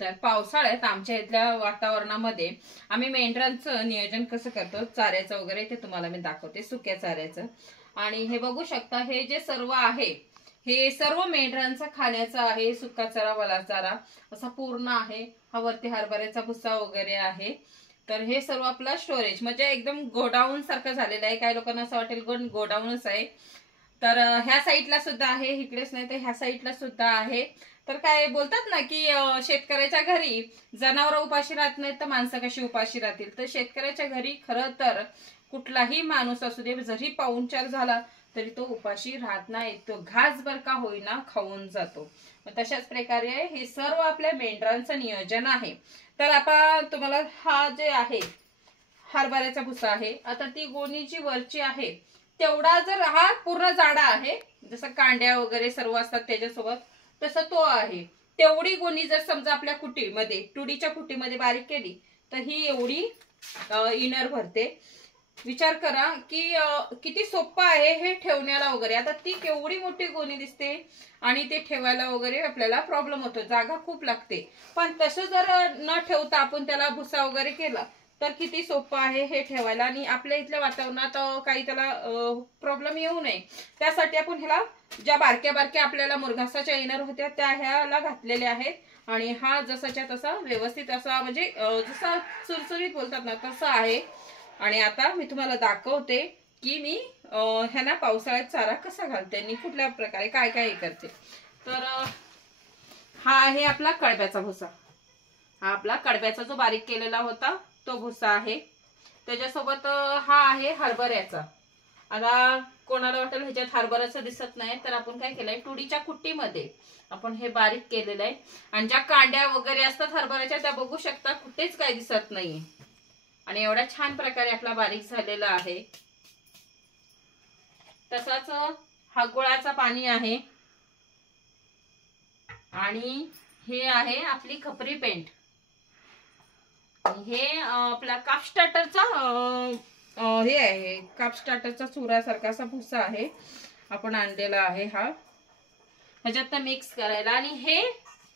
तर पावसाळ्यात आमच्या इथल्या वातावरणामध्ये आम्ही मेंढरांचं नियोजन कसं करतो चाऱ्याचं वगैरे ते तुम्हाला मी दाखवते, सुक्या चाऱ्याचं. आणि हे बघू शकता, हे जे सर्व आहे हे सर्व मेंढरांचा खाण्याचा आहे. सुका चारा, वला चारा असा पूर्ण आहे. हा वरती हरभऱ्याचा भुसा वगैरे आहे. तर हे सर्व आपला स्टोरेज म्हणजे एकदम गोडाऊन सारखं झालेलं आहे. काही लोकांना असं वाटेल गोडाऊनच आहे. तर ह्या साईडला सुद्धा आहे, इकडेच नाही तर ह्या साईडला सुद्धा आहे. तर काय बोलतात ना की शेतकऱ्याच्या घरी जनावर उपाशी राहत नाहीत तर माणसं कशी उपाशी राहतील. तर शेतकऱ्याच्या घरी खरं तर कुठलाही माणूस असू दे, जरी पाहुणचार झाला तरी तो उपाशी राहत नाही, तो घासभर का होईना खाऊन जातो. तशाच प्रकारे हे सर्व आपल्या मेंढरांचं नियोजन आहे. तर आता तुम्हाला हा जे आहे हरभऱ्याचा भुसा आहे, आता ती गोणी जी वरची आहे तेवढा जर हा पूर्ण जाडा आहे, जसं कांड्या वगैरे सर्व असतात त्याच्यासोबत, तसं तो आहे. तेवढी गोणी जर समजा आपल्या कुटीमध्ये, तुडीच्या कुटीमध्ये बारीक केली तर ही एवढी इनर भरते. विचार करा की किती सोपं आहे हे ठेवण्याला वगैरे. आता ती केवढी मोठी गोणी दिसते आणि ते ठेवायला वगैरे आपल्याला प्रॉब्लेम होतो, जागा खूप लागते. पण तसं जर न ठेवता आपण त्याला भुसा वगैरे केला तर किती सोपं आहे हे ठेवायला. आणि आपल्या इथल्या वातावरणात काही त्याला प्रॉब्लेम येऊ नये त्यासाठी आपण ह्याला ज्या बारक्या बारक्या आपल्याला मुरघासाच्या इनर होत्या त्या ह्याला घातलेल्या आहेत. आणि हा जसाच्या तसा व्यवस्थित असा म्हणजे जसा सुरसुरीत बोलतात ना तसं आहे. आणि आता मी तुम्हाला दाखवते की मी ह्यांना पावसाळ्यात चारा कसा घालते आणि कुठल्या प्रकारे काय काय करते. तर हा आहे आपला कडब्याचा भुसा. हा आपला कडब्याचा जो बारीक केलेला होता तो भुसा आहे. त्याच्यासोबत हा आहे हरभऱ्याचा. आता कोणाला वाटेल ह्याच्यात हरभऱ्याचं दिसत नाही, तर आपण काय केलंय तुडीच्या कुट्टीमध्ये आपण हे बारीक केलेलं आहे. आणि ज्या कांड्या वगैरे असतात हरभऱ्याच्या त्या बघू शकता कुठेच काही दिसत नाहीये. आणि एवढा छान प्रकारे आपला बारीक झालेला आहे. तसाच हा गुळाचा पाणी आहे. आणि हे आहे आपली खपरी पेंट. हे आपला काप स्टार्टरचा हे आहे, काप स्टार्टरचा चुरासारखा असा भुसा आहे, आपण आणलेला आहे हा ह्याच्यात मिक्स करायला. आणि हे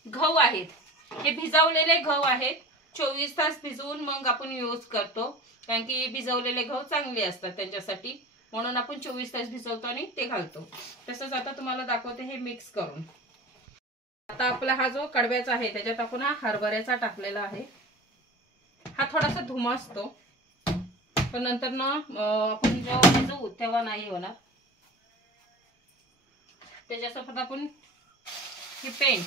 गहू आहेत, हे भिजवलेले गहू आहेत. 24 तास भिजवून मग आपण यूज करतो, कारण की भिजवलेले गहू चांगले असतात त्यांच्यासाठी, म्हणून आपण 24 तास भिजवतो आणि ते घालतो. तसंच आता तुम्हाला दाखवते हे मिक्स करून. आता आपला हा जो कडब्याचा आहे त्याच्यात आपण हा हरभऱ्याचा टाकलेला आहे. हा थोडासा धुमा असतो पण नंतर ना आपण जेव्हा भिजवू तेव्हा नाही होणार. त्याच्यासोबत आपण ही पेंट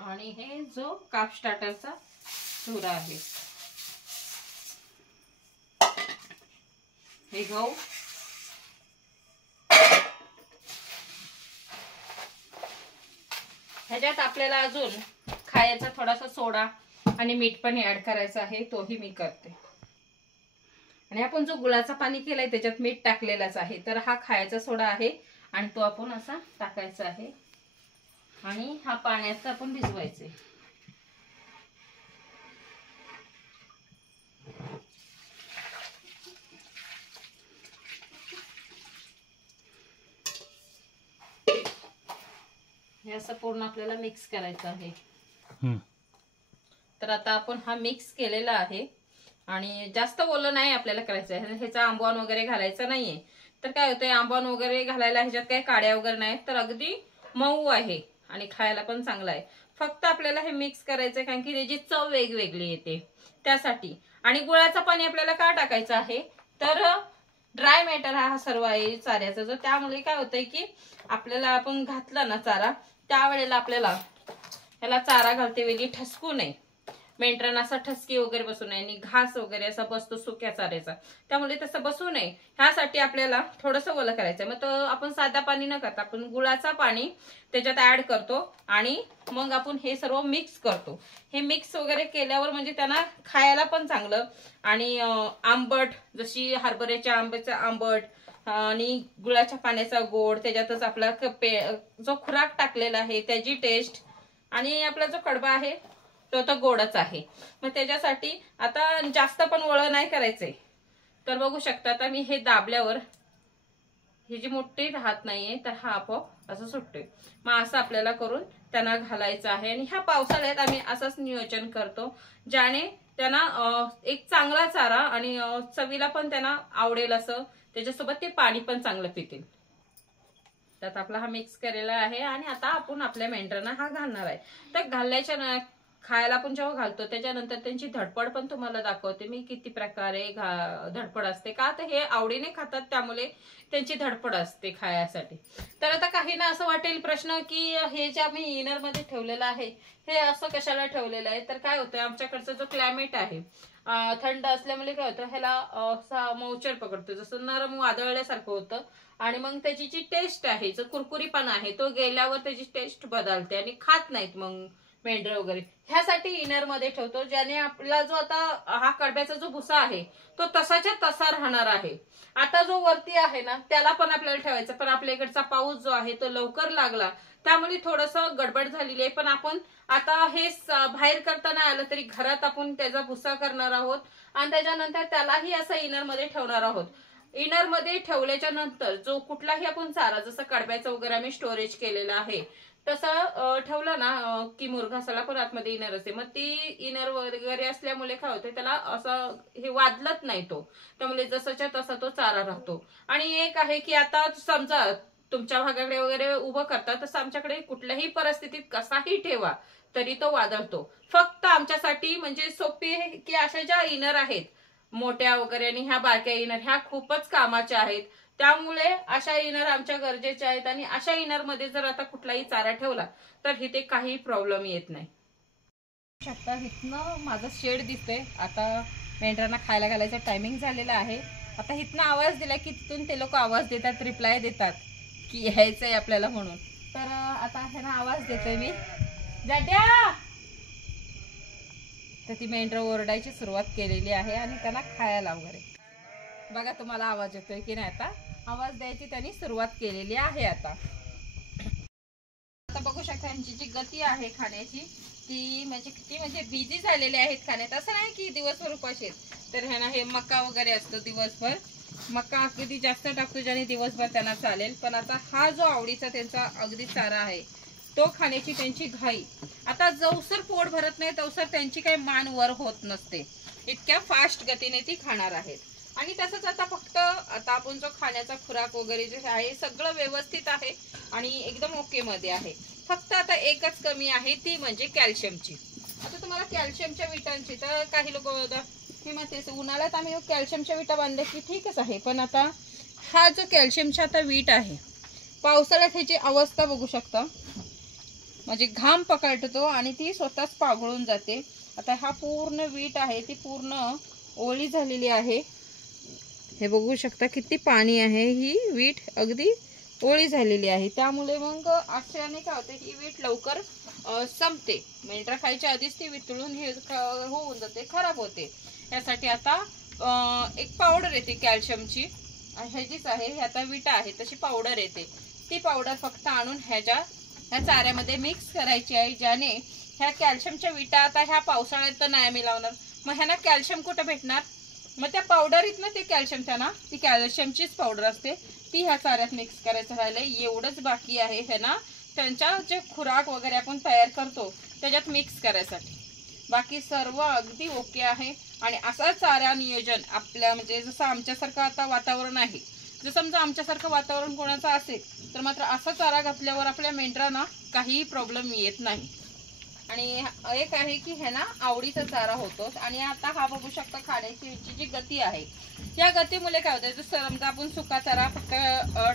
आणि हे जो काप स्टार्टरचा चुरा आहे, हे गहू ह्याच्यात आपल्याला अजून खायचा थोडासा सोडा आणि मीठ पण ऍड करायचं आहे, तोही मी करते. आणि आपण जो गुळाचा पाणी केलाय त्याच्यात मीठ टाकलेलाच आहे, तर हा खायचा सोडा आहे आणि तो आपण असा टाकायचा आहे. आणि हा पाण्यात आपण भिजवायचे. हे असं पूर्ण आपल्याला मिक्स करायचं आहे. तर आता आपण हा मिक्स केलेला आहे आणि जास्त ओलं नाही आपल्याला करायचं आहे. ह्याचा आंबवण वगैरे घालायचं नाहीये. तर काय होतंय, आंबवण वगैरे घालायला ह्याच्यात काही काड्या वगैरे नाही, तर अगदी मऊ आहे आणि खायला पण चांगला आहे. फक्त आपल्याला हे मिक्स करायचंय कारण की त्याची चव वेगवेगळी येते त्यासाठी. आणि गुळाचं पाणी आपल्याला का टाकायचं आहे, तर ड्राय मॅटर हा सर्व आहे चाऱ्याचा जो, त्यामुळे काय होतंय की आपल्याला आपण घातला ना चारा त्यावेळेला आपल्याला ह्याला चारा घालते वेळी ठसकू नये, मेंढरांना असा ठसकी वगैरे बसू नये आणि घास वगैरे असा बसतो सुक्या चाऱ्याचा, त्यामुळे तसं बसू नये ह्यासाठी आपल्याला थोडंसं ओलं करायचं. मग तर आपण साधा पाणी न करता आपण गुळाचा पाणी त्याच्यात ऍड करतो आणि मग आपण हे सर्व मिक्स करतो. हे मिक्स वगैरे केल्यावर म्हणजे त्यांना खायला पण चांगलं आणि आंबट, जशी हरभऱ्याच्या आंब्याचा आंबट आणि गुळाच्या पाण्याचा गोड, त्याच्यातच आपला जो खुराक टाकलेला आहे त्याची टेस्ट, आणि आपला जो कडबा आहे तो तर गोडच आहे. मग त्याच्यासाठी आता जास्त पण वळं नाही करायचंय. तर बघू शकता आता मी हे दाबल्यावर ही जी मोठी राहत नाहीये तर हा आपोआप असं सुटतोय। मग असं आपल्याला करून त्यांना घालायचं आहे आणि ह्या पावसाळ्यात आम्ही असंच नियोजन करतो ज्याने त्यांना एक चांगला चारा आणि चवीला पण त्यांना आवडेल असं, त्याच्यासोबत ते पाणी पण चांगलं पितील। त्यात आपला हा मिक्स केलेला आहे आणि आता आपण आपल्या मेंढरांना हा घालणार आहे। तर घालण्याच्या खायला आपण जेव्हा घालतो त्याच्यानंतर त्यांची धडपड पण तुम्हाला दाखवते मी किती प्रकारे धडपड असते का, तर हे आवडीने खातात त्यामुळे त्यांची धडपड असते खाण्यासाठी। तर आता काहींना असं वाटेल प्रश्न की हे जे आम्ही इनर मध्ये ठेवलेलं आहे हे असं कशाला ठेवलेलं आहे, तर काय होतं आमच्याकडचा जो क्लायमेट आहे थंड असल्यामुळे काय होतं ह्याला मौचर पकडतो, जसं नरम वादळल्यासारखं होतं आणि मग त्याची जी टेस्ट आहे जो कुरकुरीपणा आहे तो गेल्यावर त्याची टेस्ट बदलते आणि खात नाहीत मग मेंढर वगैरे। ह्यासाठी इनर मध्ये ठेवतो ज्याने आपला जो आता हा कडब्याचा जो भुसा आहे तो तसाच्या तसा राहणार आहे। आता जो वरती आहे ना त्याला पण आपल्याला ठेवायचा, पण आपल्या इकडचा पाऊस जो आहे तो लवकर लागला त्यामुळे थोडस गडबड झालेली आहे। पण आपण आता हे बाहेर करता नाही आलं तरी घरात आपण त्याचा भुसा करणार आहोत आणि त्याच्यानंतर त्यालाही असं इनर मध्ये ठेवणार आहोत। इनर मध्ये ठेवल्याच्या नंतर जो कुठलाही आपण चारा जसं कडब्याचं वगैरे आम्ही स्टोरेज केलेलं आहे तसं ठेवलं ना की मुरघासाला पण आतमध्ये इनर असते, मग ती इनर वगैरे असल्यामुळे काय होते त्याला असं हे वादलत नाही तो, त्यामुळे जसाच्या तसा तो चारा राहतो। आणि एक आहे की आता समजा तुमच्या भागाकडे वगैरे उभं करतात तसं आमच्याकडे कुठल्याही परिस्थितीत कसाही ठेवा तरी तो वादळतो। फक्त आमच्यासाठी म्हणजे सोपी आहे की अशा ज्या इनर आहेत मोठ्या वगैरे आणि ह्या बारक्या इनर ह्या खूपच कामाच्या आहेत, त्यामुळे अशा इनर आमच्या गरजेच्या आहेत आणि अशा इनर मध्ये जर आता कुठलाही चारा ठेवला तर इथे काही प्रॉब्लेम येत नाही। शकता इथनं माझं शेड दिसतंय, आता मेंढरांना खायला घालायचं टायमिंग झालेला आहे। आता इथनं आवाज दिला की तिथून ते लोक आवाज देतात, रिप्लाय देतात की यायचंय आपल्याला म्हणून। तर आता ह्यांना आवाज देतोय मी, जाट्या, तर ती मेंढर ओरडायची सुरुवात केलेली आहे आणि त्यांना खायला वगैरे बघा तुम्हाला आवाज येतोय की नाही, आता आवाज द्यायची त्यांनी सुरुवात केलेली आहे। आता बघू शकता यांची जी गती आहे खाण्याची ती म्हणजे किती म्हणजे बिझी झालेले आहेत खाण्यात। असं नाही की दिवसभर उपाशी आहेत, तर ह्यांना हे मका वगैरे असतो दिवसभर, मका अगदी जास्त टाकतो ज्याने दिवसभर त्यांना चालेल। पण आता हा जो आवडीचा त्यांचा अगदी चारा आहे तो खाण्याची त्यांची घाई, आता जवसर पोट भरत नाही तवसर त्यांची काही मान वर होत नसते, इतक्या फास्ट गतीने ती खाणार आहेत। आणि तसंच आता फक्त आता आपण जो खाण्याचा खुराक वगैरे जे आहे सगळं व्यवस्थित आहे आणि एकदम ओके मध्ये आहे। फक्त आता एकच कमी आहे ती म्हणजे कॅल्शियमची। आता तुम्हाला कॅल्शियमच्या विटांची तर काही लोक हे म्हणते उन्हाळ्यात आम्ही कॅल्शियमच्या विटा बांधल्या की ठीकच आहे, पण आता हा जो कॅल्शियमचा आता वीट आहे पावसाळ्यात ह्याची अवस्था बघू शकता, म्हणजे घाम पकडतो आणि ती स्वतःच पाघळून जाते। आता हा पूर्ण वीट आहे ती पूर्ण ओली झालेली आहे, हे बघू शकता किती पाणी आहे, ही वीट अगदी ओली झालेली आहे। त्यामुळे मग अशाने काय होते ही वीट लवकर संपते, मेंढरा खायच्या आधीच ती वितळून हे होऊन जाते, खराब होते। यासाठी आता एक पावडर येते कॅल्शियमची, ह्याचीच आहे, हे आता विटा आहे तशी पावडर येते, ती पावडर फक्त आणून ह्या चाऱ्यामध्ये मिक्स करायची आहे, ज्याने ह्या कॅल्शियमच्या विटा आता ह्या पावसाळ्यात तर नाही आम्ही लावणार, मग ह्यांना कॅल्शियम कुठं भेटणार, मग त्या पावडरीत ना ते कॅल्शियमच्या ना ती कॅल्शियमचीच पावडर असते ती ह्या चाऱ्यात मिक्स करायचं राहिलंय। एवढंच बाकी आहे हे ना त्यांच्या जे खुराक वगैरे आपण तयार करतो त्याच्यात मिक्स करायसाठी, बाकी सर्व अगदी ओके आहे। आणि असा चारा नियोजन आपल्या म्हणजे जसं आमच्यासारखं आता वातावरण आहे, जर समजा आमच्यासारखं वातावरण कोणाचं असेल तर मात्र असा चारा घातल्यावर आपल्या मेंढरांना काहीही प्रॉब्लेम येत नाही। आणि एक आहे की हे ना आवडीचा चारा होतो। आणि आता हा बघू शकता खाण्याची जी गती आहे या गतीमुळे काय होतं, जर समजा आपण सुका चारा फक्त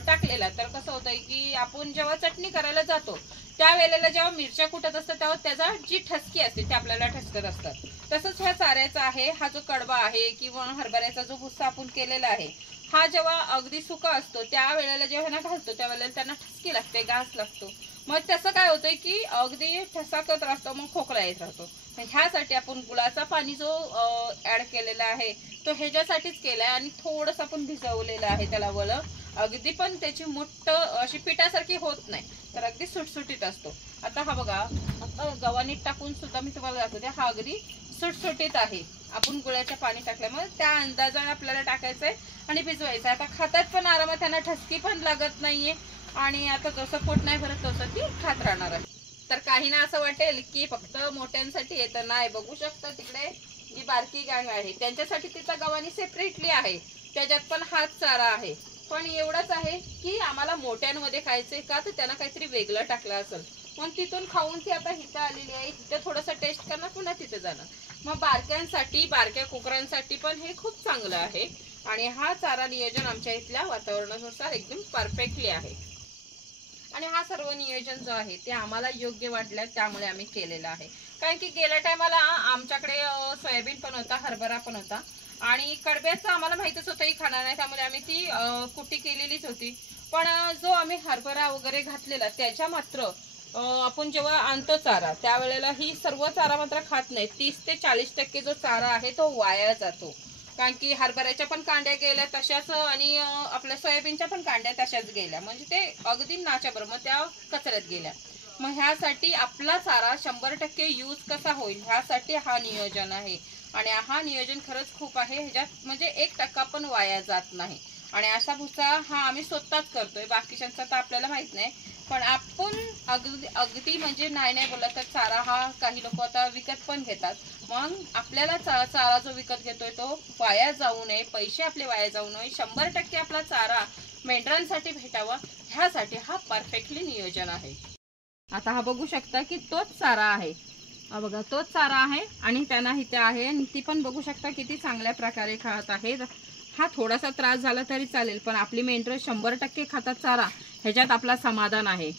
टाकलेला तर कसं होतंय की आपण जेव्हा चटणी करायला जातो त्यावेळेला जेव्हा मिरच्या कुटत असतात तेव्हा त्याचा जी ठसकी असते ते आपल्याला ठसकत असतात। तसंच ह्या चाऱ्याचा आहे हा जो कडबा आहे किंवा हरभऱ्याचा जो भुस्सा आपण केलेला आहे हा जेव्हा अगदी सुका असतो त्यावेळेला जेव्हा ना घालतो त्यावेळेला त्यांना ठसकी लागते, घास लागतो, मग त्याचं काय होतंय की अगदी ठसाकत राहतो, मग खोकला येत राहतो। ह्यासाठी आपण गुळाचा पाणी जो ऍड केलेला आहे तो ह्याच्यासाठीच केलाय आणि थोडंसं आपण भिजवलेलं आहे त्याला वळ, अगदी पण त्याची मोठ अशी पिठासारखी होत नाही, तर अगदी सुटसुटीत असतो। आता हा बघा आता गव्हाणीत टाकून सुद्धा मी तुम्हाला दाखवते, हा अगदी सुटसुटीत आहे आपण गुळाच्या पाणी टाकल्यामुळे त्या अंदाजाने आपल्याला टाकायचंय आणि भिजवायचं. आता खातात पण आरामात, त्यांना ठसकी पण लागत नाहीये आणि आता जसं पोट नाही भरत तसं ती खात राहणार आहे. तर काहींना असं वाटेल की फक्त मोठ्यांसाठी येतं, नाही. बघू शकता तिकडे जी बारकी गाय आहे त्यांच्यासाठी तिचा गव्हाणी सेपरेटली आहे, त्याच्यात पण हाच चारा आहे. पण एवढंच आहे की आम्हाला मोठ्यांमध्ये खायचंय का, तर त्यांना काहीतरी वेगळं टाकलं असेल, मग तिथून खाऊन ती आता हिथं आलेली आहे. तिथं थोडंसं टेस्ट करणार, पुन्हा तिथे जाणार. मग बारक्यांसाठी, बारक्या कुकरांसाठी पण हे खूप चांगलं आहे आणि हा चारा नियोजन आमच्या इथल्या वातावरणानुसार एकदम परफेक्टली आहे. आणि हा सर्व नियोजन जो आहे ते आम्हाला योग्य वाटलं, त्यामुळे आम्ही केलेलं आहे. कारण की गेल्या टायमाला आमच्याकडे सोयाबीन पण होता, हरभरा पण होता आणि कडब्याचं आम्हाला माहितच होतं ही खाणार नाही, त्यामुळे आम्ही ती कुट्टी केलेलीच होती. पण जो आम्ही हरभरा वगैरे घातलेला त्याच्या मात्र आपण जेव्हा आणतो चारा त्यावेळेला ही सर्व चारा मात्र खात नाही. 30 ते 40% जो चारा आहे तो वाया जातो. कारण की हरभऱ्याच्या पण कांड्या गेल्या तशाच आणि आपल्या सोयाबीनच्या पण कांड्या तशाच गेल्या, म्हणजे ते अगदी नाच्या बरोबर त्या कचऱ्यात गेल्या. मग ह्यासाठी आपला चारा 100% यूज कसा होईल ह्यासाठी हा नियोजन आहे आणि हा नियोजन खरंच खूप आहे. ह्याच्यात म्हणजे 1% पण वाया जात नाही आणि असा भुसा हा आम्ही स्वतःच करतोय, बाकीच्यांचा तर आपल्याला माहित नाही. पण आपण अगदी म्हणजे नाही बोलला तर चारा हा काही लोक आता विकत पण घेतात. मग आपल्याला चारा जो विकत घेतोय तो वाया जाऊ नये, पैसे आपले वाया जाऊ नये, 100% आपला चारा मेंढरांसाठी भेटावा ह्यासाठी हा परफेक्टली नियोजन आहे. आता हा बघू शकता की तोच चारा आहे, हा बघा तोच चारा आहे आणि त्यांना इथे आहे आणि ती पण बघू शकता किती चांगल्या प्रकारे खात आहे. हा थोडासा त्रास झाला तरी चालेल, पण आपली मेंढरं 100% खातात चारा, ह्याच्यात आपला समाधान आहे.